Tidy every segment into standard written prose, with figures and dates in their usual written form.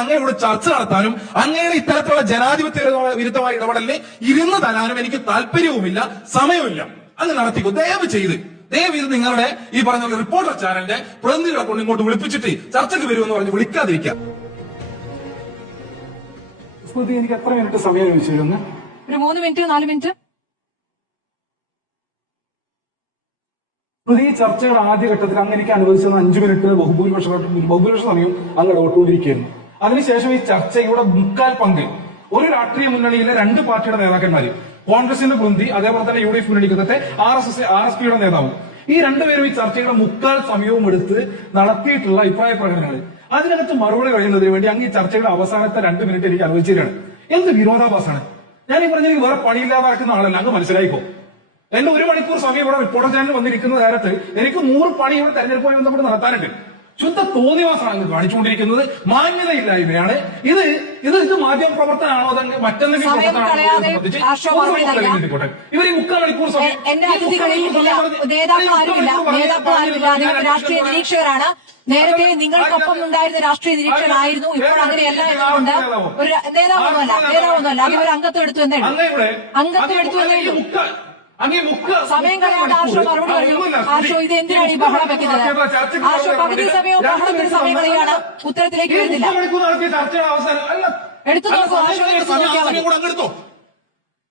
അങ്ങയോട് ചർച്ച നടത്താനും അങ്ങയുടെ ഇത്തരത്തിലുള്ള ജനാധിപത്യ വിരുദ്ധമായ ഇടപെടലിനെ ഇരുന്ന് തരാനും എനിക്ക് താല്പര്യവുമില്ല, സമയവുമില്ല. അങ്ങ് നടത്തിക്കോ ദയവ് ചെയ്ത്. ഇത് നിങ്ങളുടെ ഈ പറഞ്ഞ റിപ്പോർട്ടർ ചാനലിന്റെ പ്രതിനിധികളെ കൊണ്ട് ഇങ്ങോട്ട് വിളിപ്പിച്ചിട്ട് ചർച്ചയ്ക്ക് വരുമെന്ന് പറഞ്ഞ് വിളിക്കാതിരിക്കാം. എനിക്ക് എത്ര മിനിറ്റ് സമയം ലഭിച്ചിരുന്നു? ഒരു 3 മിനിറ്റ് 4 മിനിറ്റ്. ഈ ചർച്ചയുടെ ആദ്യഘട്ടത്തിൽ അങ്ങ് എനിക്ക് അനുവദിച്ചത് 5 മിനിറ്റ് ബഹുഭൂരിപക്ഷ സമയം അങ്ങ് ഇടപെട്ടുകൊണ്ടിരിക്കുകയായിരുന്നു. അതിനുശേഷം ഈ ചർച്ചയുടെ മുക്കാൽ പങ്ക് ഒരു രാഷ്ട്രീയ മുന്നണിയിലെ 2 പാർട്ടിയുടെ നേതാക്കന്മാര്, കോൺഗ്രസിന്റെ പ്രതിനിധി, അതേപോലെ തന്നെ UDF മുന്നണിക്കത്തെ RSPയുടെ നേതാവ്, ഈ രണ്ടുപേരും ഈ ചർച്ചയുടെ മുക്കാൽ സമയവും എടുത്ത് നടത്തിയിട്ടുള്ള അഭിപ്രായ പ്രകടനങ്ങൾ, അതിനകത്ത് മറുപടി കഴിയുന്നതിന് വേണ്ടി അങ്ങ് ഈ ചർച്ചയുടെ അവസാനത്തെ 2 മിനിറ്റ് എനിക്ക് അനുവദിച്ചിരിക്കുകയാണ്. എന്ത് വിരോധാഭാസമാണ്! ഞാൻ ഈ പറഞ്ഞ വേറെ പണിയില്ലാതാക്കുന്ന ആളല്ല, അങ്ങ് മനസ്സിലായിക്കോ. എന്റെ 1 മണിക്കൂർ സമയം ഇവിടെ റിപ്പോർട്ടർ ചാനൽ വന്നിരിക്കുന്ന നേരത്ത് എനിക്ക് 100 പണി ഇവിടെ തെരഞ്ഞെടുപ്പുമായി ബന്ധപ്പെട്ട് നടത്താനുണ്ട്. ശുദ്ധ തോന്നിവാസമാണ് അങ്ങ് കാണിച്ചുകൊണ്ടിരിക്കുന്നത്, മാന്യതയില്ലായ്മയാണ്. ഇത് മാധ്യമ പ്രവർത്തനമാണോ, അതല്ലെങ്കിൽ മറ്റെന്തെങ്കിലും ഇവർ ഈ 3/4 മണിക്കൂർ സമയം രാഷ്ട്രീയ നിരീക്ഷകരാണ്. നേരത്തെ നിങ്ങൾക്കൊപ്പം ഉണ്ടായിരുന്ന രാഷ്ട്രീയ നിരീക്ഷകനായിരുന്നു, ഇപ്പോൾ അങ്ങനെയല്ല എന്നുകൊണ്ട് ഒരു നേതാവൊന്നുമല്ല അത് ഒരു അംഗത്വം എടുത്തു എന്നേ സമയം കളയാണ്ട് ആർഷോ മറുപടി പറയൂ. ആർഷോ, ഇത് എന്തിനാണ് ഈ ബഹളം വെക്കുന്നത്? ആർഷോ പകുതി സമയവും ബഹളത്തിന് സമയം കളയാണ്, ഉത്തരത്തിലേക്ക് വരുന്നില്ല. എടുത്തു നോക്കൂ ആർഷോ, എടുത്തു നോക്കിയാൽ മതി.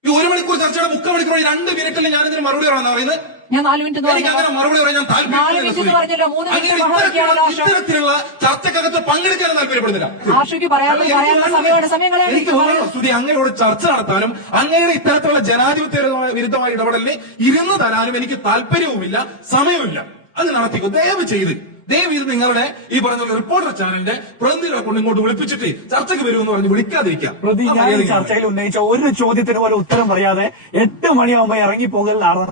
ഈ 1 മണിക്കൂർ ചർച്ചയുടെ 3/4 മണിക്കൂർ 2 മിനിറ്റിൽ ഞാൻ ഇതിന് മറുപടി പറയാനാ പറയുന്നത്. ഞാൻ 4 മിനിറ്റ് മറുപടി പറയാൻ ഞാൻ പറഞ്ഞല്ലോ. 3 മിനിറ്റ് ഇത്തരത്തിലുള്ള ചർച്ചക്കകത്ത് പങ്കെടുക്കാൻ താല്പര്യപ്പെടുന്നില്ല. ആർഷയ്ക്ക് പറയാനുള്ള സമയം അങ്ങയോട് ചർച്ച നടത്താനും അങ്ങയുടെ ഇത്തരത്തിലുള്ള ജനാധിപത്യ വിരുദ്ധമായ ഇടപെടലിനെ ഇരുന്ന് തരാനും എനിക്ക് താല്പര്യവുമില്ല, സമയവുമില്ല. അങ്ങ് നടത്തിക്കോ ദയവ് ചെയ്ത്. ഇത് നിങ്ങളുടെ ഈ പറഞ്ഞ റിപ്പോർട്ടർ ചാനലിന്റെ പ്രതിനിധികളെ കൊണ്ട് ഇങ്ങോട്ട് വിളിപ്പിച്ചിട്ട് ചർച്ചയ്ക്ക് വരുമെന്ന് പറഞ്ഞ് വിളിക്കാതിരിക്കാം. ചർച്ചയിൽ ഉന്നയിച്ച ഒരു ചോദ്യത്തിന് പോലെ ഉത്തരം പറയാതെ 8 മണിയാകുമ്പോൾ ഇറങ്ങിപ്പോകലാണ്.